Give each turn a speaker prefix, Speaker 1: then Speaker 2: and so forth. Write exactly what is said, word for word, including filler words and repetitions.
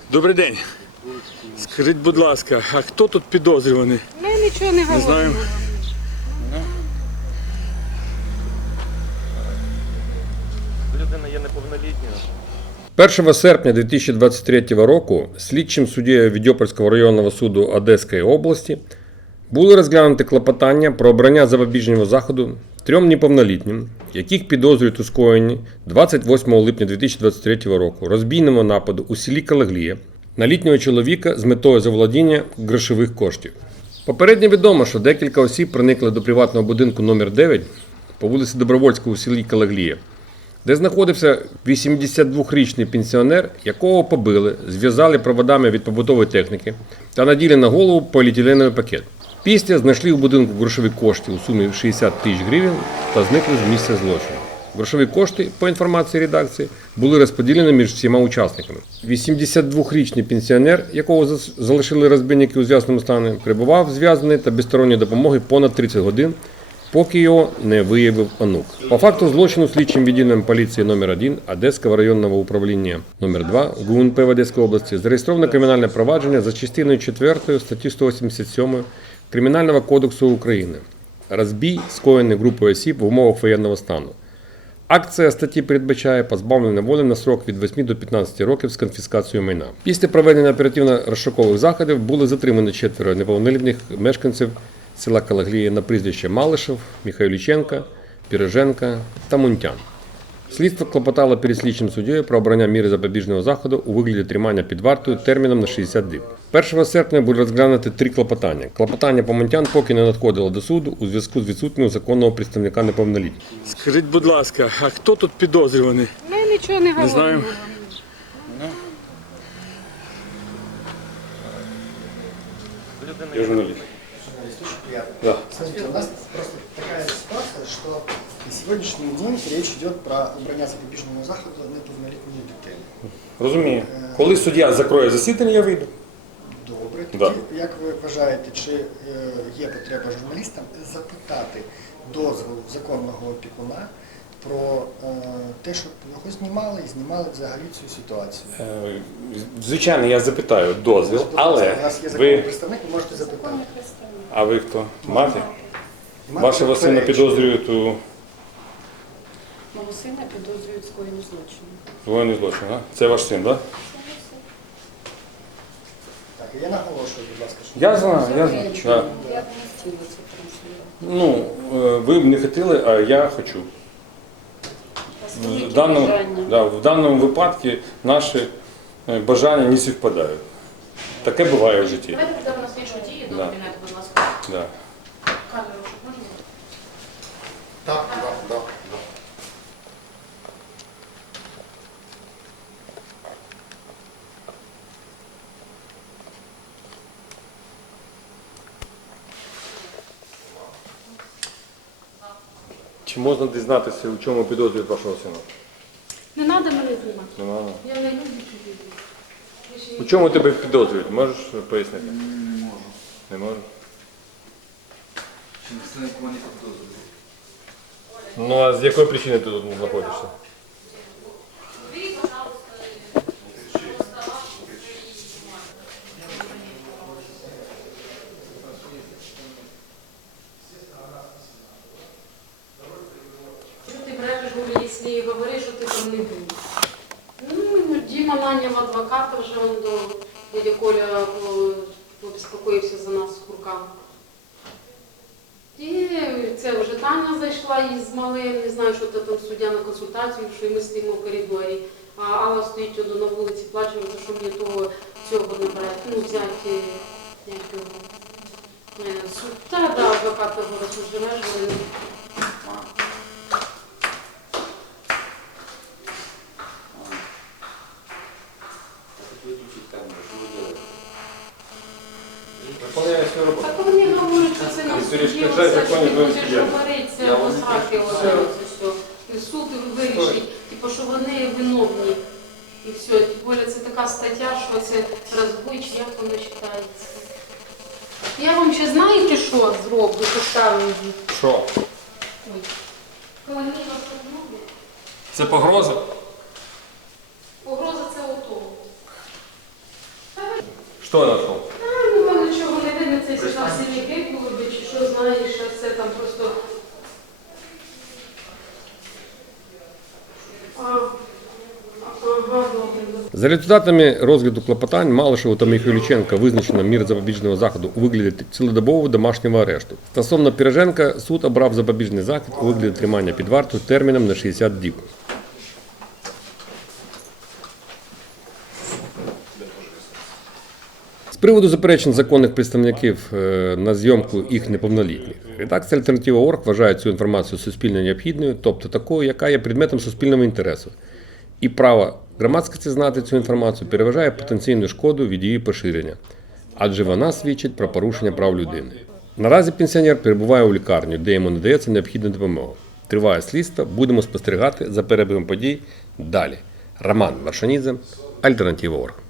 Speaker 1: Добрий день. Скажіть, будь ласка, а хто тут підозрюваний?
Speaker 2: Ми нічого не говоримо.
Speaker 1: знаємо.
Speaker 3: Людина є неповнолітньою.
Speaker 4: першого серпня дві тисячі двадцять третього року слідчим суддею Відьопольського районного суду Одеської області були розглянуті клопотання про обрання запобіжного заходу трьом неповнолітнім, яких підозрюють у скоєнні двадцять восьмого липня дві тисячі двадцять третього року розбійного нападу у селі Калаглія на літнього чоловіка з метою заволодіння грошових коштів. Попередньо відомо, що декілька осіб проникли до приватного будинку номер дев'ять по вулиці Добровольського у селі Калаглія, де знаходився вісімдесятидвохрічний пенсіонер, якого побили, зв'язали проводами від побутової техніки та наділи на голову поліетиленовий пакет. Після знайшли у будинку грошові кошти у сумі шістдесят тисяч гривень та зникли з місця злочину. Грошові кошти, по інформації редакції, були розподілені між всіма учасниками. вісімдесятидвохрічний пенсіонер, якого залишили розбійники у зв'язному стані, перебував зв'язаний та без сторонньої допомоги понад тридцять годин, поки його не виявив онук. По факту злочину слідчим відділенням поліції номер один Одеського районного управління номер два ГУ НП в Одеській області зареєстровано кримінальне провадження за частиною четвертою статті сто вісімдесят сім Кримінального кодексу України. Розбій, скоєний групою осіб в умовах воєнного стану. Акція статті передбачає позбавлення волі на срок від восьми до п'ятнадцяти років з конфіскацією майна. Після проведення оперативно-розшукових заходів були затримані четверо неповнолітніх мешканців села Калаглія на прізвище Малишев, Михайліченка, Піроженка та Мунтян. Слідство клопотало перед слідчим суддею про обрання міри запобіжного заходу у вигляді тримання під вартою терміном на шістдесят діб. першого серпня були розглянуті три клопотання. Клопотання по Мунтян поки не надходило до суду у зв'язку з відсутністю законного представника неповнолітніх.
Speaker 1: Скажіть, будь ласка, а хто тут підозрюваний?
Speaker 2: Ми нічого не говоримо.
Speaker 1: знаємо.
Speaker 3: Людина
Speaker 1: Я
Speaker 3: є
Speaker 1: журналіст.
Speaker 5: Очень приятно.
Speaker 1: Да.
Speaker 5: Смотрите, у нас просто такая ситуация, что на сегодняшний день речь идет про обрання запобіжного заходу неповнолітньої дитини.
Speaker 1: Розумію. Коли суддя закроє засідання, я вийду.
Speaker 5: Добре.
Speaker 1: Да.
Speaker 5: Тоді, як ви вважаєте, чи е, є потреба журналістам запитати дозволу законного опікуна про е, те, щоб його знімали і знімали взагалі цю ситуацію?
Speaker 1: Е, Звичайно, я запитаю дозвіл,
Speaker 5: У
Speaker 1: але
Speaker 5: нас є законний
Speaker 1: ви...
Speaker 5: представник, ви можете запитати.
Speaker 1: А ви хто? Мати?
Speaker 5: Мати
Speaker 1: Вашого сина
Speaker 5: заперечує.
Speaker 1: підозрюють у
Speaker 2: Мого сина підозрюють скоєння злочину.
Speaker 1: воєнний злочин, а? Це ваш син, так?
Speaker 5: Так, я наголошую, будь ласка, що
Speaker 1: Я знаю, я знаю. Да.
Speaker 2: Я б не хотіла це транслювати.
Speaker 1: Ну, е, ви б не хотіли, а я хочу. В даному, да, в даному випадку наші е, бажання не співпадають. Таке буває в житті.
Speaker 6: Давайте підемо на слідчу дію до
Speaker 1: Да.
Speaker 6: кабінету, будь ласка.
Speaker 1: Да.
Speaker 6: Камеру, щоб можна?
Speaker 5: Так, так, так.
Speaker 1: Чи можна дізнатися, у чому підозрюють вашого сина?
Speaker 2: Не треба мене знімати.
Speaker 1: Не можна.
Speaker 2: Я не люблю цю відео.
Speaker 1: У чому тебе підозрюють? Можеш пояснити? Не можу. Не можеш? Ну а з якої причини ти тут знаходишся?
Speaker 2: Що ти брешеш, говорю, якщо говориш, що ти там не був. Ну, Діма наняв адвоката вже, он до дядя Коля побезпокоївся за нас з курками. І це вже Таня зайшла із малим, не знаю, що там суддя на консультацію, що і ми стоїмо в коридорі. А Алла стоїть одна на вулиці, плаче, що мені того цього не брати. Ну, взяти, як його. е, суд. Та, да, адвокат говорить, що живеш, вони.
Speaker 1: Виконує свою роботу.
Speaker 2: Так вони говорять, що це не
Speaker 1: Якщо
Speaker 2: судді,
Speaker 1: перешкоджає
Speaker 2: оце,
Speaker 1: законі,
Speaker 2: що
Speaker 1: ви
Speaker 2: будеш
Speaker 1: суддя.
Speaker 2: говорити, це осраки, оце все. І суд вирішить, типу, що вони виновні. І все, тим більше це така стаття, що це розбой, чи як воно читається. Я вам ще знаєте, що зроблю, поставлю її?
Speaker 1: Що?
Speaker 2: Ой. Коли мені вас розмовлять,
Speaker 1: Це погроза?
Speaker 2: погроза це ото.
Speaker 4: Що знайшов?
Speaker 2: Ну, там нічого не видно, це сказав сірники були, чи що знаєш, а це там просто... А, ага, добре, добре.
Speaker 4: За результатами розгляду клопотань Малишеву та Михайліченка визначено мір запобіжного заходу у вигляді цілодобового домашнього арешту. Стосовно Піроженка суд обрав запобіжний захід у вигляді тримання під вартою терміном на шістдесят діб. З приводу заперечень законних представників е, на зйомку їх неповнолітніх, редакція «Альтернатива точка орг» вважає цю інформацію суспільно необхідною, тобто такою, яка є предметом суспільного інтересу. І право громадськості знати цю інформацію переважає потенційну шкоду від її поширення, адже вона свідчить про порушення прав людини. Наразі пенсіонер перебуває у лікарні, де йому надається необхідна допомога. Триває слідство, будемо спостерігати за перебігом подій далі. Роман Варшанідзе, «Альтернатива точка орг».